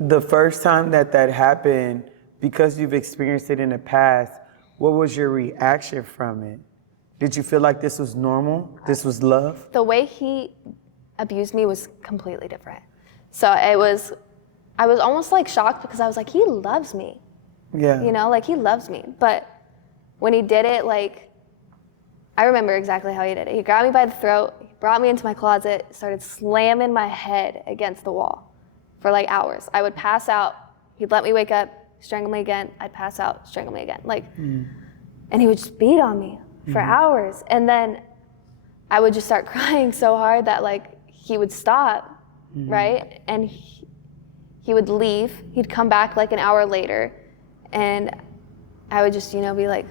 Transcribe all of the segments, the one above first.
The first time that happened, because you've experienced it in the past, what was your reaction from it? Did you feel like this was normal? This was love? The way he abused me was completely different. So I was almost like shocked because I was like, he loves me. Yeah. You know, like he loves me. But when he did it, like, I remember exactly how he did it. He grabbed me by the throat, he brought me into my closet, started slamming my head against the wall for like hours. I would pass out, he'd let me wake up, strangle me again, I'd pass out, strangle me again. Like, and he would just beat on me for hours. And then I would just start crying so hard that like he would stop, right? And he would leave, he'd come back like an hour later, and I would just, you know, be like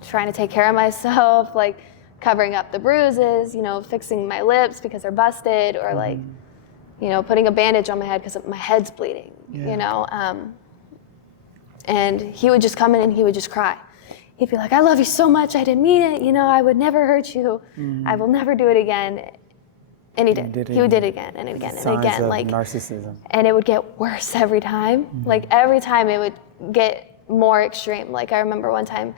trying to take care of myself, like covering up the bruises, you know, fixing my lips because they're busted, or like, you know, putting a bandage on my head because my head's bleeding, you know? And he would just come in and he would just cry. He'd be like, I love you so much, I didn't mean it, you know, I would never hurt you, I will never do it again. And he did. He would do it again and again and again. Of like narcissism. And it would get worse every time. Like every time it would get more extreme. Like I remember one time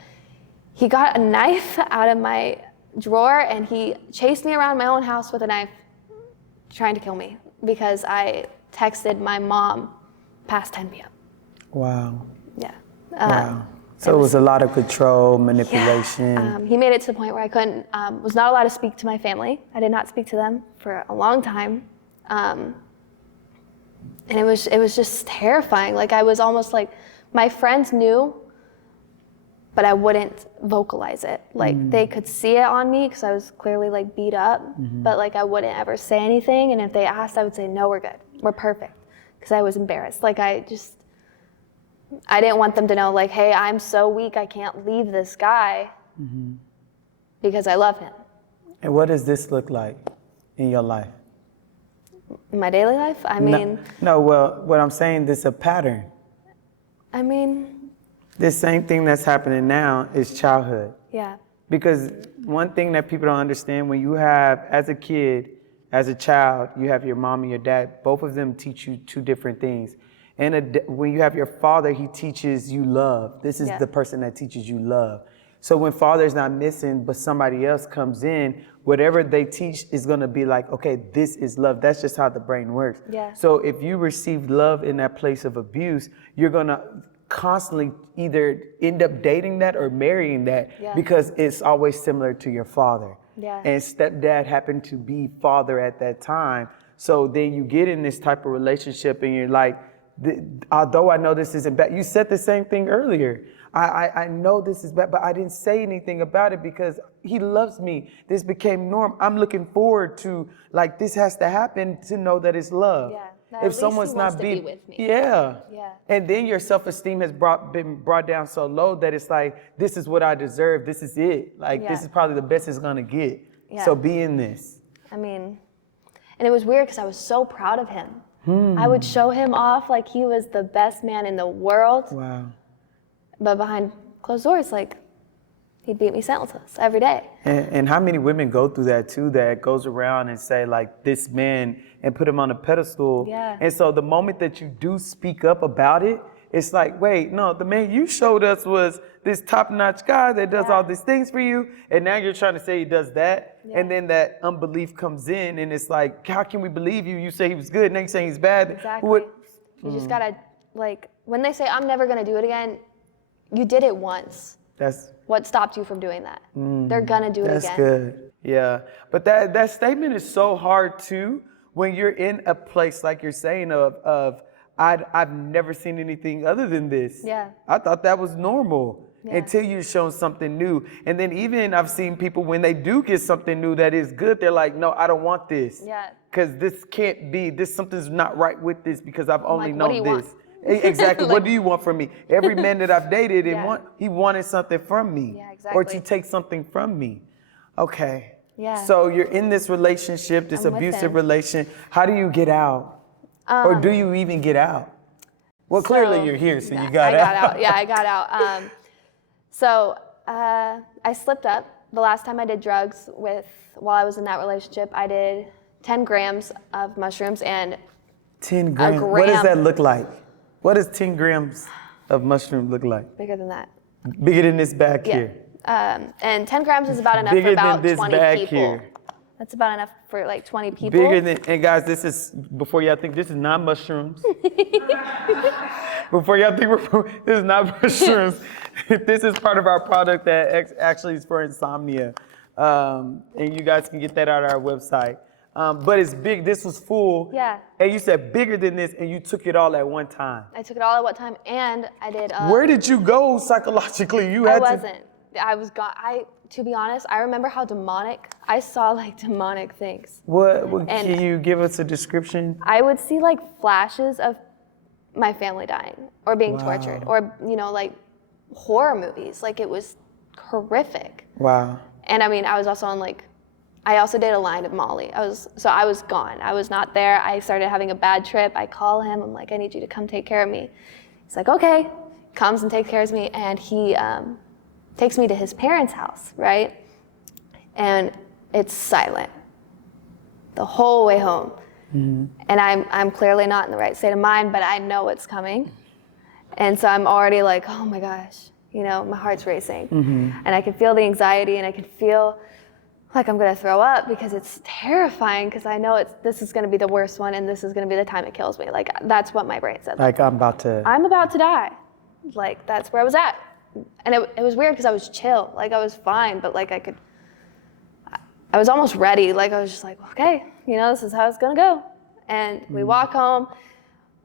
he got a knife out of my drawer and he chased me around my own house with a knife trying to kill me because I texted my mom past 10 p.m. Wow. Yeah. Wow. So it was a lot of control, manipulation. Yeah. He made it to the point where I was not allowed to speak to my family. I did not speak to them for a long time. And it was just terrifying. Like I was almost like, my friends knew, but I wouldn't vocalize it. Like they could see it on me because I was clearly like beat up, but like I wouldn't ever say anything. And if they asked, I would say, no, we're good, we're perfect. Because I was embarrassed. Like I didn't want them to know, like, hey, I'm so weak, I can't leave this guy because I love him. And what does this look like in your life? In my daily life? I mean... No, well, what I'm saying, this is a pattern. I mean... This same thing that's happening now is childhood. Yeah. Because one thing that people don't understand, when you have, as a kid, as a child, you have your mom and your dad, both of them teach you two different things. And when you have your father, he teaches you love. This is the person that teaches you love. So when father's not missing, but somebody else comes in, whatever they teach is gonna be like, okay, this is love. That's just how the brain works. Yeah. So if you receive love in that place of abuse, you're gonna constantly either end up dating that or marrying that because it's always similar to your father. Yeah. And stepdad happened to be father at that time. So then you get in this type of relationship and you're like, although I know this isn't bad, you said the same thing earlier. I know this is bad, but I didn't say anything about it because he loves me. This became norm. I'm looking forward to, like, this has to happen to know that it's love. Yeah. If someone's not be with me. Yeah. Yeah. And then your self-esteem has been brought down so low that it's like, this is what I deserve. This is it. Like, this is probably the best it's gonna get. Yeah. So be in this. I mean, and it was weird because I was so proud of him. I would show him off like he was the best man in the world. Wow. But behind closed doors, like, he'd beat me senseless every day. And how many women go through that too, that goes around and say like this man and put him on a pedestal. Yeah. And so the moment that you do speak up about it, it's like, wait, no, the man you showed us was this top-notch guy that does all these things for you, and now you're trying to say he does that, and then that unbelief comes in, and it's like, how can we believe you? You say he was good, now you say he's bad. Exactly. You just gotta, like, when they say, I'm never gonna do it again, you did it once. That's what stopped you from doing that. They're gonna do it again. That's good. Yeah. But that statement is so hard too when you're in a place like you're saying of I've never seen anything other than this. Yeah. I thought that was normal until you're shown something new. And then even I've seen people when they do get something new that is good, they're like, no, I don't want this. Yeah. Because this can't be, something's not right with this because I've only known this. Want? Exactly. Like, what do you want from me? Every man that I've dated, he wanted something from me. Yeah, exactly. Or to take something from me. Okay. Yeah. So you're in this relationship, this abusive relation. How do you get out? Or do you even get out? Well, clearly you're here, so you got out. Yeah, I got out. So I slipped up. The last time I did drugs while I was in that relationship, I did 10 grams of mushrooms and 10 grams. a gram. What does that look like? What does 10 grams of mushroom look like? Bigger than that. Bigger than this bag Yeah. here. And 10 grams is about enough Bigger for about than this 20 bag people. here. That's about enough for like 20 people. Bigger than, and guys, this is, before y'all think, this is not mushrooms. Before y'all think this is not mushrooms. This is part of our product that actually is for insomnia. And you guys can get that on our website. But it's big, this was full. Yeah. And you said bigger than this, and you took it all at one time. I took it all at one time, and I did. Where did you go psychologically? You I had wasn't. I was gone. To be honest, I remember how demonic. I saw like demonic things. What can you give us a description? I would see like flashes of my family dying or being tortured, or like horror movies. Like it was horrific. Wow. And I mean, I was also on like, I also did a line of Molly. I was gone. I was not there. I started having a bad trip. I call him. I'm like, I need you to come take care of me. He's like, okay. Comes and takes care of me, and he takes me to his parents' house, right? And it's silent the whole way home. Mm-hmm. And I'm clearly not in the right state of mind, but I know it's coming. And so I'm already like, oh my gosh, my heart's racing. Mm-hmm. And I can feel the anxiety, and I can feel like I'm gonna throw up, because it's terrifying, because I know this is gonna be the worst one, and this is gonna be the time it kills me. Like, that's what my brain said. Like I'm about to die. Like, that's where I was at. And it was weird, because I was chill. Like, I was fine, but like I was almost ready. Like, I was just like, okay, this is how it's gonna go. And we walk home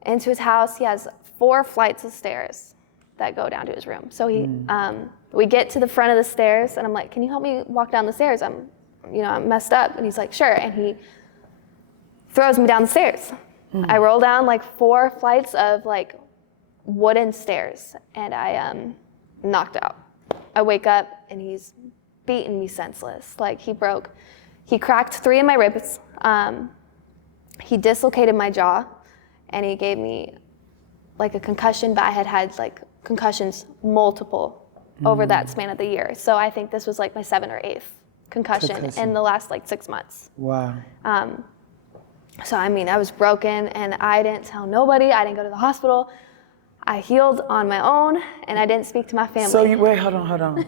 into his house. He has 4 flights of stairs that go down to his room. So we get to the front of the stairs, and I'm like, can you help me walk down the stairs? I'm messed up. And he's like, sure. And he throws me down the stairs. I roll down like 4 flights of like wooden stairs, and I knocked out. I wake up, and he's beaten me senseless. Like, he cracked 3 of my ribs. He dislocated my jaw, and he gave me like a concussion, but I had like concussions multiple over that span of the year. So I think this was like my 7th or 8th concussion in the last like 6 months. Wow. So I mean, I was broken, and I didn't tell nobody. I didn't go to the hospital. I healed on my own, and I didn't speak to my family. So wait, hold on.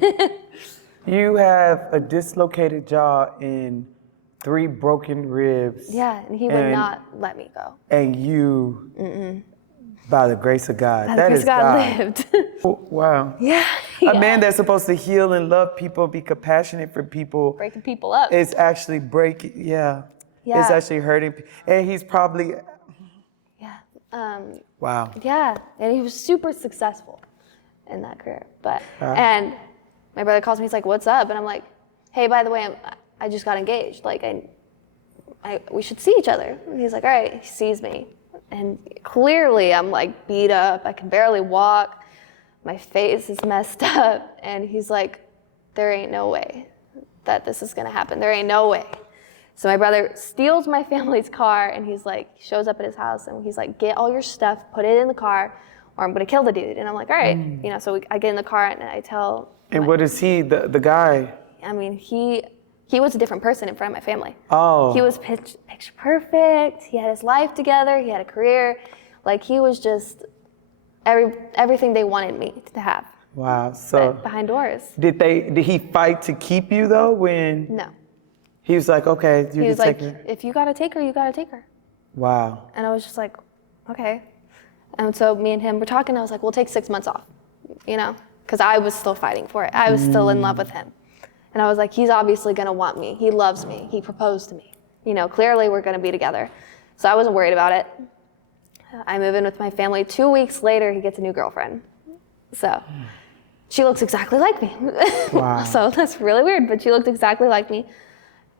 You have a dislocated jaw and 3 broken ribs. Yeah, and he would not let me go. And you, by the grace of God, by the grace of God, lived. Oh, wow. Yeah. A man that's supposed to heal and love people, be compassionate for people. Breaking people up. It's actually breaking, yeah. It's actually hurting. And he's probably. Yeah. Wow. Yeah, and he was super successful in that career. But and my brother calls me. He's like, "What's up?" And I'm like, "Hey, by the way, I just got engaged. Like, we should see each other." And he's like, "All right." He sees me, and clearly I'm like beat up. I can barely walk. My face is messed up, and he's like, "There ain't no way that this is gonna happen. There ain't no way." So my brother steals my family's car, and he's like, shows up at his house, and he's like, get all your stuff, put it in the car, or I'm gonna kill the dude. And I'm like, all right. So I get in the car, and I tell. And what is he, the guy? I mean, he was a different person in front of my family. Oh. He was picture perfect. He had his life together. He had a career. Like, he was just everything they wanted me to have. Wow. So but behind doors. Did he fight to keep you though? No. He was like, okay, you can take her. If you gotta take her, you gotta take her. Wow. And I was just like, okay. And so me and him were talking. I was like, we'll take 6 months off, because I was still fighting for it. I was still in love with him. And I was like, he's obviously gonna want me. He loves me. He proposed to me. Clearly we're gonna be together. So I wasn't worried about it. I move in with my family. 2 weeks later, he gets a new girlfriend. So she looks exactly like me. Wow. So that's really weird, but she looked exactly like me.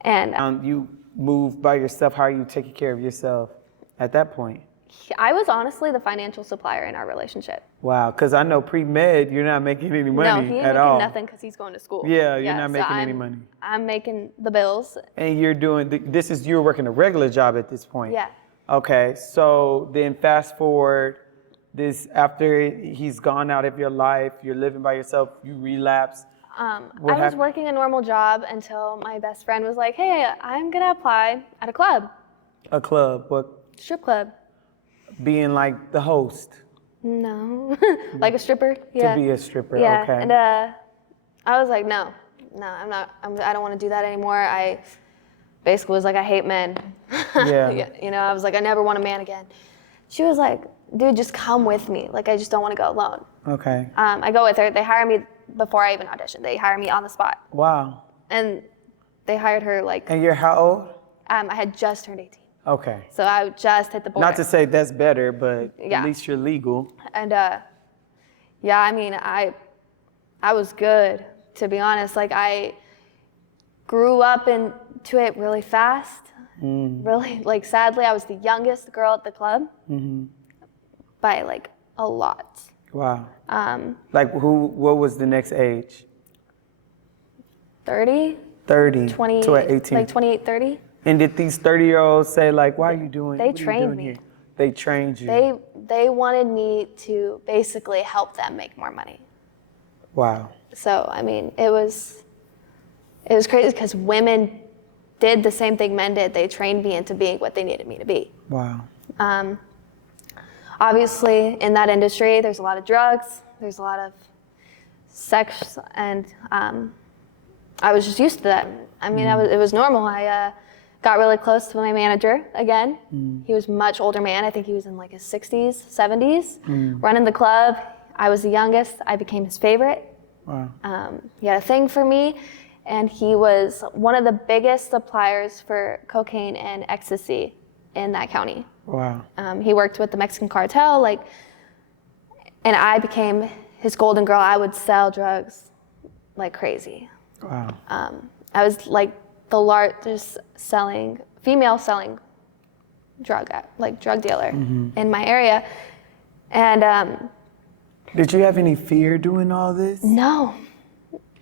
And you moved by yourself. How are you taking care of yourself at that point? I was honestly the financial supplier in our relationship. Wow, because I know pre-med, you're not making any money at all. No, he ain't making nothing because he's going to school. Yeah, you're not making any money. I'm making the bills. And you're you're working a regular job at this point. Yeah. Okay, so then fast forward, after he's gone out of your life, you're living by yourself, you relapse. I was working a normal job until my best friend was like, hey, I'm going to apply at a club. A club? What? Strip club. Being like the host? No. Like a stripper? Yeah. To be a stripper, Yeah. okay. And I was like, no, I'm not, I don't want to do that anymore. I basically was like, I hate men. Yeah. You know, I was like, I never want a man again. She was like, dude, just come with me. Like, I just don't want to go alone. Okay. I go with her. They hire me before I even auditioned. They hire me on the spot. Wow. And they hired her like, And you're how old? I had just turned 18. Okay. So I just hit the border. Not to say that's better, but Yeah. at least you're legal. And yeah, I mean, I was good, to be honest. Like, I grew up into it really fast. Really, like, sadly, I was the youngest girl at the club by like a lot. Wow. Like what was the next age? 30, 30 20, to 18. like 28, 30. And did these 30-year-olds say like, why are you doing? They what are you trained doing me. here? They trained you. They wanted me to basically help them make more money. Wow. So, I mean, it was crazy because women did the same thing men did. They trained me into being what they needed me to be. Wow. Obviously, in that industry, there's a lot of drugs, there's a lot of sex, and I was just used to that. I mean, it was normal. I got really close to my manager again. He was a much older man. I think he was in like his 60s, 70s, running the club. I was the youngest. I became his favorite. Wow. He had a thing for me, and he was one of the biggest suppliers for cocaine and ecstasy in that county. Wow. He worked with the Mexican cartel, like, and I became his golden girl. I would sell drugs like crazy. Wow. I was like the largest female selling drug dealer in my area. And Did you have any fear doing all this? no,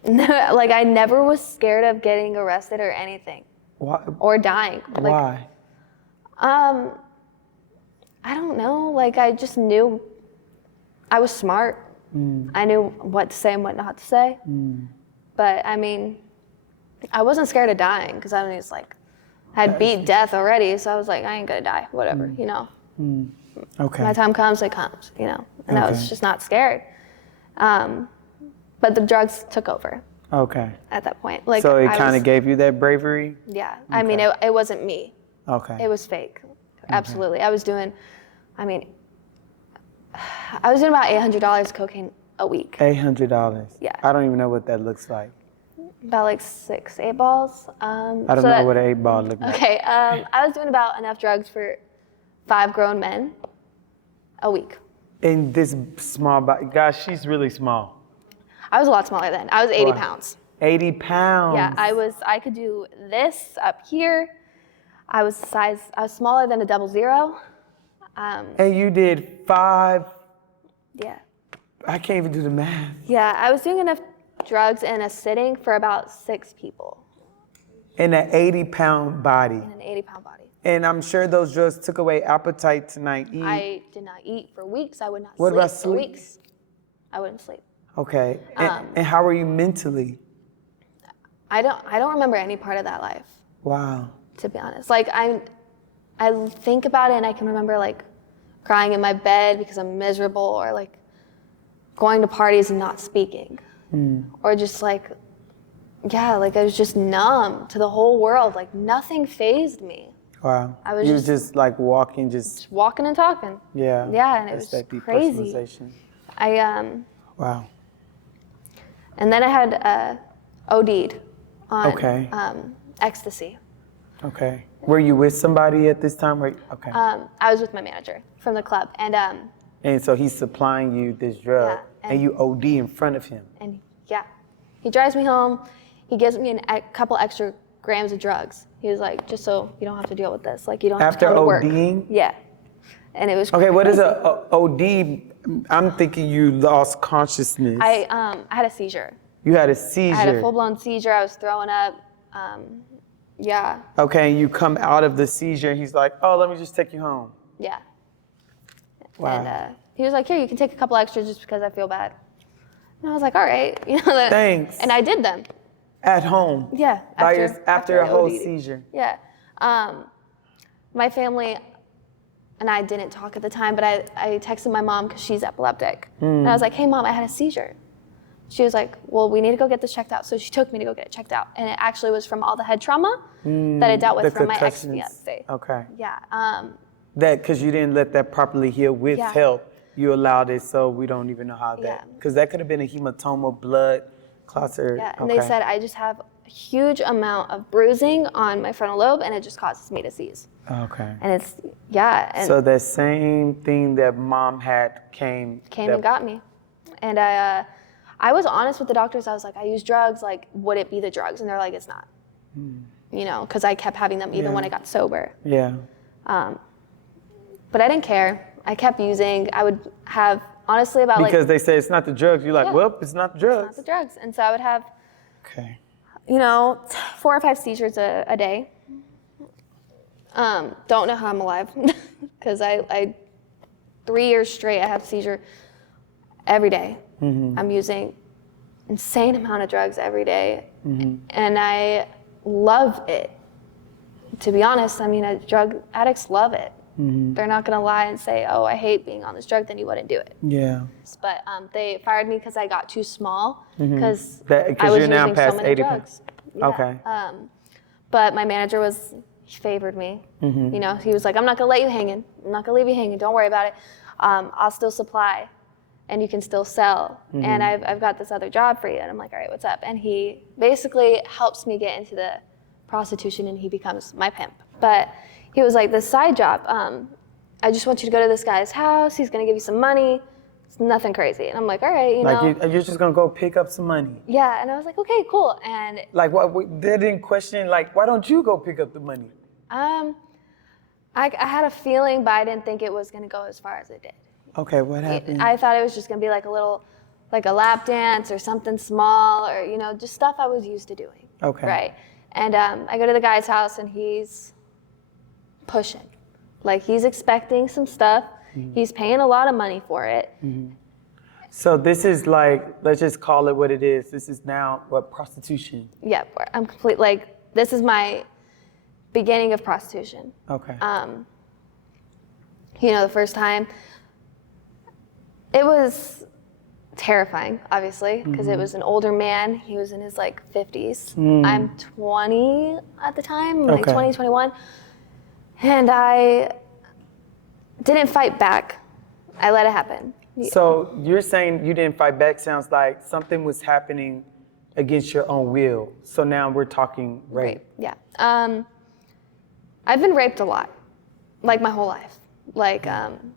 like I never was scared of getting arrested or anything. Why? Or dying. Like, Why? I don't know. Like, I just knew I was smart. I knew what to say and what not to say. But I mean, I wasn't scared of dying because I was like, I had beat death already. So I was like, I ain't gonna die, whatever, you know. Okay. My time comes, it comes, you know. And I was just not scared. But the drugs took over Okay. at that point. Like, So it I kind was- of gave you that bravery? Yeah. I mean, it wasn't me. Okay. It was fake. Absolutely. I was doing about $800 cocaine a week. $800. Yeah. I don't even know what that looks like. About like 6, 8 balls. I don't know what an 8-ball looks like. Okay. I was doing about enough drugs for 5 grown men a week. In this small body, gosh, she's really small. I was a lot smaller then. I was 80 Wow. pounds. 80 pounds. Yeah, I could do this up here. I was smaller than a 00. And you did 5. Yeah. I can't even do the math. Yeah, I was doing enough drugs in a sitting for about 6 people In an 80-pound body. in an 80-pound body. And I'm sure those drugs took away appetite to not eat. I did not eat for weeks. I would not What sleep about for sleep? weeks. I wouldn't sleep. Okay. And how were you mentally? I don't remember any part of that life, Wow. to be honest. Like I think about it and I can remember like crying in my bed because I'm miserable, or like going to parties and not speaking. Or just like, yeah, like I was just numb to the whole world. Like nothing fazed me. Wow. I was you just- just like walking, just Walking and talking. yeah. Yeah, and it That's was that crazy. depersonalization. Wow. And then I had OD'd on Okay. ecstasy. Okay. Were you with somebody at this time? Okay. I was with my manager from the club, And so he's supplying you this drug, Yeah, and you OD in front of him. and yeah, he drives me home. He gives me a couple extra grams of drugs. He was like, just so you don't have to deal with this, like you don't have After to come to work. ODing? Yeah, and it was Okay, what is crazy. a OD? I'm thinking you lost consciousness. I had a seizure. You had a seizure. I had a full-blown seizure. I was throwing up. Yeah, Okay, and you come out of the seizure, and he's like, oh, let me just take you home. yeah. Wow. And he was like, here, you can take a couple extras just because I feel bad. And I was like, all right. You know, that, Thanks. And I did them. At home. Yeah. After a I whole OD'd. seizure. Yeah. My family, and I didn't talk at the time, but I texted my mom because she's epileptic. And I was like, hey, Mom, I had a seizure. She was like, well, we need to go get this checked out. So she took me to go get it checked out. And it actually was from all the head trauma that I dealt with from my ex-fiance. Okay. Yeah. That, because you didn't let that properly heal with help, you allowed it, so we don't even know how that, because that could have been a hematoma, blood, clots, or, yeah, and they said I just have a huge amount of bruising on my frontal lobe, and it just causes me to seize. Okay. And it's, and so that same thing that Mom had came and got me. And I was honest with the doctors. I was like, I use drugs, like, would it be the drugs? And they're like, it's not. You know, because I kept having them even when I got sober. Yeah. But I didn't care. I kept using. I would have, honestly, about because they say it's not the drugs. You're like, well, it's not the drugs. It's not the drugs. And so I would have, you know, 4 or 5 seizures a day. Don't know how I'm alive, because I 3 years straight, I have a seizure every day. I'm using insane amount of drugs every day, and I love it. To be honest, I mean, drug addicts love it. They're not gonna lie and say, oh, I hate being on this drug, then you wouldn't do it. Yeah. But they fired me because I got too small, because I was using so many drugs. Yeah. Okay. But my manager he favored me. You know, he was like, I'm not gonna let you hanging. I'm not gonna leave you hanging. Don't worry about it. I'll still supply, and you can still sell. And I've got this other job for you. And I'm like, all right, what's up? And he basically helps me get into the prostitution, and he becomes my pimp. But he was like, this side job, I just want you to go to this guy's house. He's gonna give you some money. It's nothing crazy. And I'm like, all right, you know. You're just gonna go pick up some money. Yeah, and I was like, okay, cool. And like, what? They didn't question, like, why don't you go pick up the money? I had a feeling, but I didn't think it was gonna go as far as it did. Okay, what happened? I thought it was just gonna be like a lap dance or something small, or, you know, just stuff I was used to doing. Okay. Right. And I go to the guy's house, and he's pushing. Like, he's expecting some stuff. He's paying a lot of money for it. So this is like, let's just call it what it is. This is now what, prostitution? Yeah, I'm complete. Like, this is my beginning of prostitution. Okay. You know, the first time, it was terrifying, obviously, because it was an older man. He was in his like 50s. I'm 20 at the time, like 20, 21. And I didn't fight back. I let it happen. So you're saying you didn't fight back. Sounds like something was happening against your own will. So now we're talking rape. Yeah. I've been raped a lot, like my whole life. Like,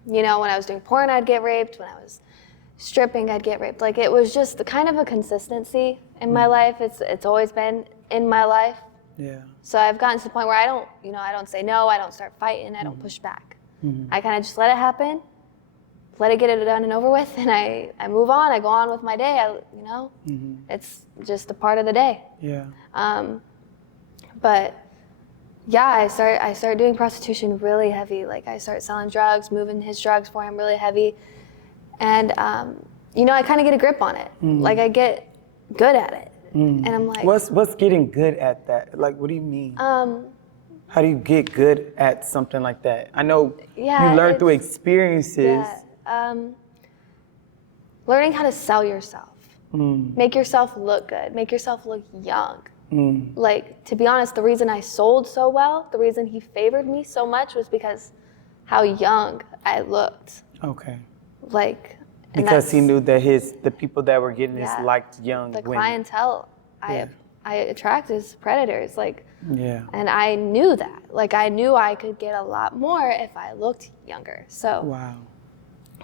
you know, when I was doing porn, I'd get raped. When I was stripping, I'd get raped. Like, it was just kind of a consistency in my life. It's always been in my life. Yeah. So I've gotten to the point where I don't say no, I don't start fighting, I don't push back. I kind of just let it happen, let it get it done and over with, and I move on, I go on with my day, it's just a part of the day. Yeah. But yeah, I started doing prostitution really heavy. Like, I started selling drugs, moving his drugs for him really heavy. And, you know, I kind of get a grip on it. Like, I get good at it. And I'm like, what's getting good at that? Like, what do you mean? How do you get good at something like that? I know you learn through experiences. Yeah, learning how to sell yourself, make yourself look good, make yourself look young. Like, to be honest, the reason I sold so well, the reason he favored me so much was because how young I looked. Okay. Like, because he knew that the people that were getting this liked young women. The clientele I attract is predators. Like, and I knew that. Like, I knew I could get a lot more if I looked younger. So, wow.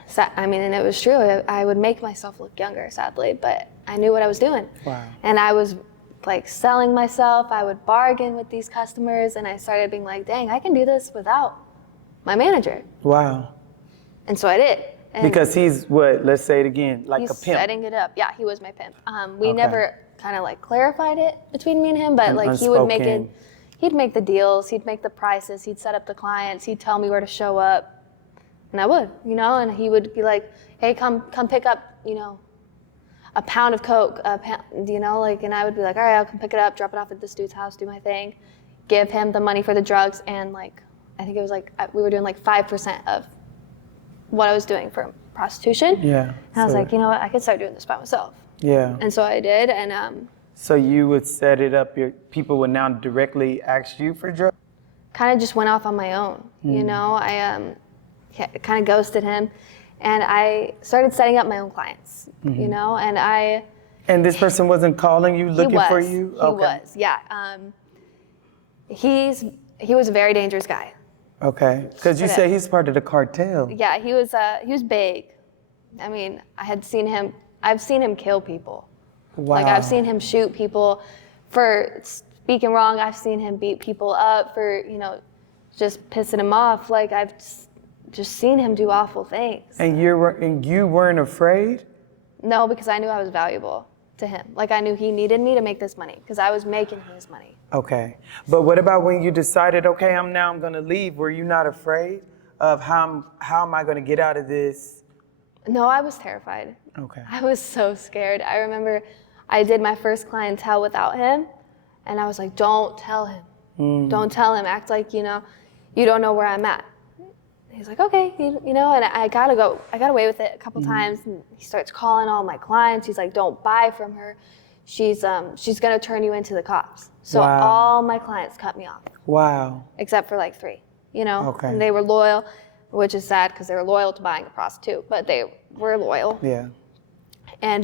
So, I mean, and it was true. I would make myself look younger, sadly, but I knew what I was doing. Wow. And I was like selling myself. I would bargain with these customers, and I started being like, dang, I can do this without my manager. Wow. And so I did. And because he's what? Let's say it again, like a pimp. He's setting it up. Yeah, he was my pimp. We never kind of like clarified it between me and him, but like he would make it. He'd make the deals. He'd make the prices. He'd set up the clients. He'd tell me where to show up, and I would, you know. And he would be like, "Hey, come pick up, you know, a pound of coke, you know, like." And I would be like, "All right, I'll come pick it up, drop it off at this dude's house, do my thing, give him the money for the drugs, and like I think it was like, we were doing like 5% of what I was doing for prostitution. Yeah. And I was like, you know what, I could start doing this by myself. Yeah. And so I did, and So you would set it up, people would now directly ask you for drugs? kind of just went off on my own, you know? I kind of ghosted him, and I started setting up my own clients, you know? And this person wasn't calling you, looking for you? He was, yeah. He was a very dangerous guy. Okay, because you said he's part of the cartel. Yeah, he was big. I mean, I've seen him kill people. Wow. Like, I've seen him shoot people for speaking wrong. I've seen him beat people up for, you know, just pissing him off. Like, I've just seen him do awful things. And you weren't afraid? No, because I knew I was valuable to him. Like, I knew he needed me to make this money because I was making his money. Okay. But what about when you decided, okay, I'm going to leave? Were you not afraid of how am I going to get out of this? No, I was terrified. Okay. I was so scared. I remember I did my first clientele without him, and I was like, don't tell him. Don't tell him. Act like, you know, you don't know where I'm at. He's like, okay, you know, and I got away with it a couple times, and he starts calling all my clients. He's like, don't buy from her. She's gonna turn you into the cops. So all my clients cut me off. Wow. Except for like 3, you know. Okay. And they were loyal, which is sad because they were loyal to buying a prostitute, but they were loyal. Yeah. And,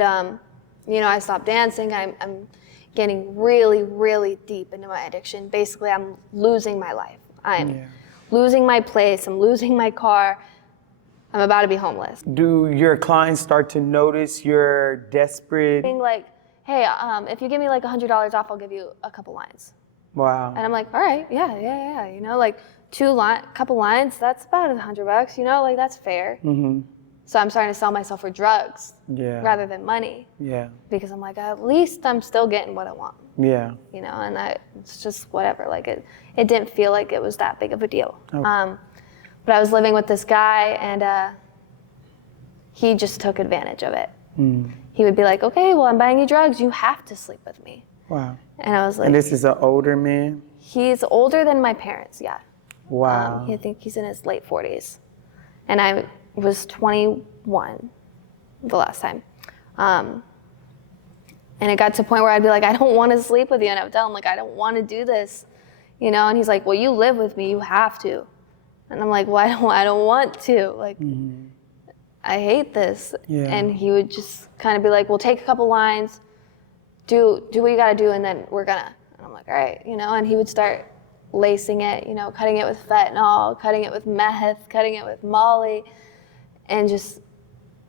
you know, I stopped dancing. I'm getting really, really deep into my addiction. Basically, I'm losing my life. I'm losing my place. I'm losing my car. I'm about to be homeless. Do your clients start to notice you're desperate? Being like, hey, if you give me like $100 off, I'll give you a couple lines. Wow. And I'm like, all right, yeah. You know, like couple lines, that's about $100, you know, like that's fair. So I'm starting to sell myself for drugs rather than money. Yeah. Because I'm like, at least I'm still getting what I want. Yeah. You know, and it's just whatever. Like it didn't feel like it was that big of a deal. Okay. But I was living with this guy, and he just took advantage of it. He would be like, okay, well, I'm buying you drugs. You have to sleep with me. Wow. And I was like. And this is an older man? He's older than my parents, yeah. Wow. I think he's in his late 40s. And I was 21 the last time. And it got to a point where I'd be like, I don't want to sleep with you. And I would tell him, like, I don't want to do this. You know, and he's like, well, you live with me. You have to. And I'm like, well, I don't want to. Like, I hate this. Yeah. And he would just kind of be like, well, take a couple lines, do what you got to do, and then we're going to. And I'm like, all right, you know, and he would start lacing it, you know, cutting it with fentanyl, cutting it with meth, cutting it with Molly, and just.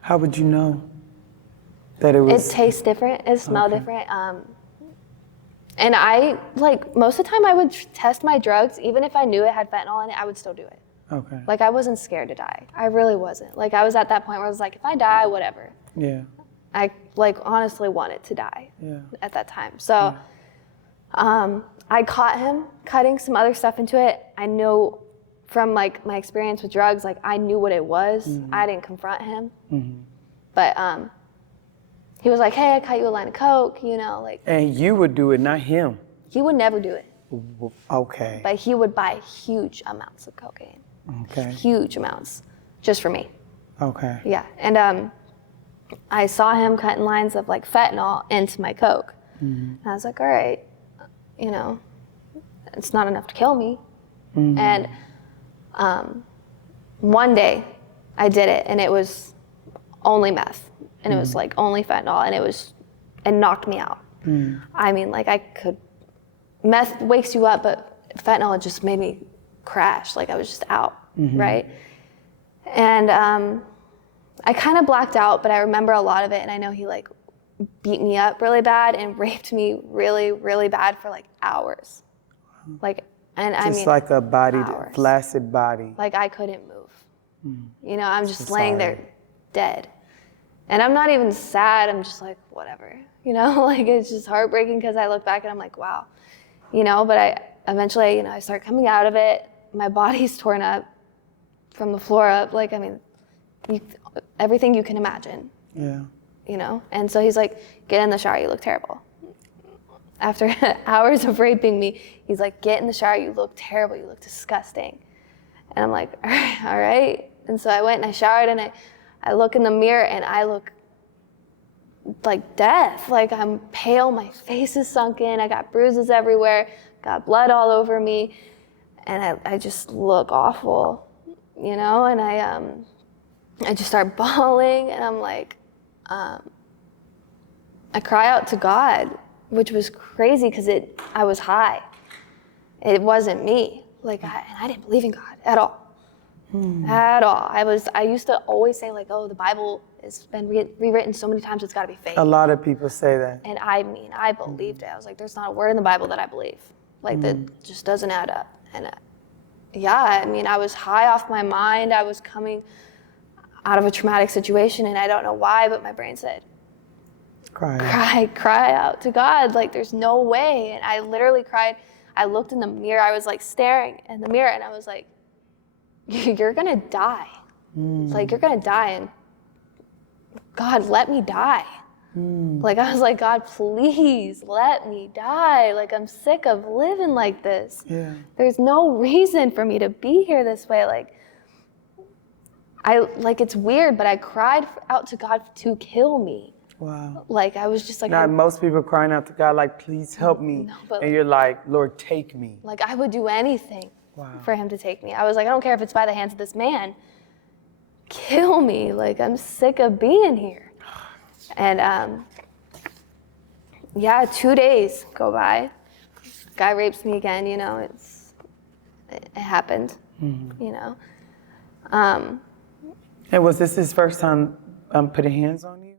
How would you know that it was? It tastes different, it smells different. And I, like, most of the time I would test my drugs, even if I knew it had fentanyl in it, I would still do it. Okay. Like, I wasn't scared to die. I really wasn't. Like, I was at that point where I was like, if I die, whatever. Yeah. I, like, honestly wanted to die at that time. So I caught him cutting some other stuff into it. I know from, like, my experience with drugs, like, I knew what it was. I didn't confront him. But he was like, hey, I cut you a line of Coke, you know, like. And you would do it, not him. He would never do it. Okay. But he would buy huge amounts of cocaine. Okay. Huge amounts, just for me. Okay. Yeah, and I saw him cutting lines of like fentanyl into my Coke. And I was like, all right, you know, it's not enough to kill me. And one day I did it, and it was only meth. And it was like only fentanyl, and it knocked me out. I mean, like meth wakes you up, but fentanyl just made me crash. Like I was just out, right? And I kind of blacked out, but I remember a lot of it, and I know he like beat me up really bad and raped me really, really bad for like hours. Like, and I mean, just like a body, flaccid body. Like I couldn't move. You know, I'm just laying there dead. And I'm not even sad, I'm just like, whatever, you know, like it's just heartbreaking because I look back and I'm like, wow, you know, but I eventually, you know, I start coming out of it, my body's torn up from the floor up, like, I mean, everything you can imagine, you know, and so he's like, get in the shower, you look terrible. After hours of raping me, he's like, get in the shower, you look terrible, you look disgusting. And I'm like, all right. And so I went and I showered and I look in the mirror and I look like death. Like I'm pale, my face is sunk in, I got bruises everywhere, got blood all over me, and I just look awful, you know? And I just start bawling, and I'm like, I cry out to God, which was crazy because I was high. It wasn't me. Like I didn't believe in God at all. At all. I used to always say like, oh, the Bible has been rewritten so many times, it's got to be fake. A lot of people say that. And I believed it. I was like, there's not a word in the Bible that I believe. Like that just doesn't add up. And I was high off my mind. I was coming out of a traumatic situation, and I don't know why, but my brain said, cry out to God. Like there's no way. And I literally cried. I looked in the mirror. I was like staring in the mirror, and I was like, you're gonna die. Like you're gonna die, and God, let me die. Like I was like, God, please let me die. Like I'm sick of living like this. Yeah. There's no reason for me to be here this way. It's weird, but I cried out to God to kill me. Wow. Like I was just like, Now, most people crying out to God like, please help me. No, but and you're like, Lord, take me. like I would do anything Wow. for him to take me. I was like, I don't care if it's by the hands of this man. Kill me. Like I'm sick of being here. And 2 days go by. Guy rapes me again, you know, it happened, you know. And was this his first time putting hands on you?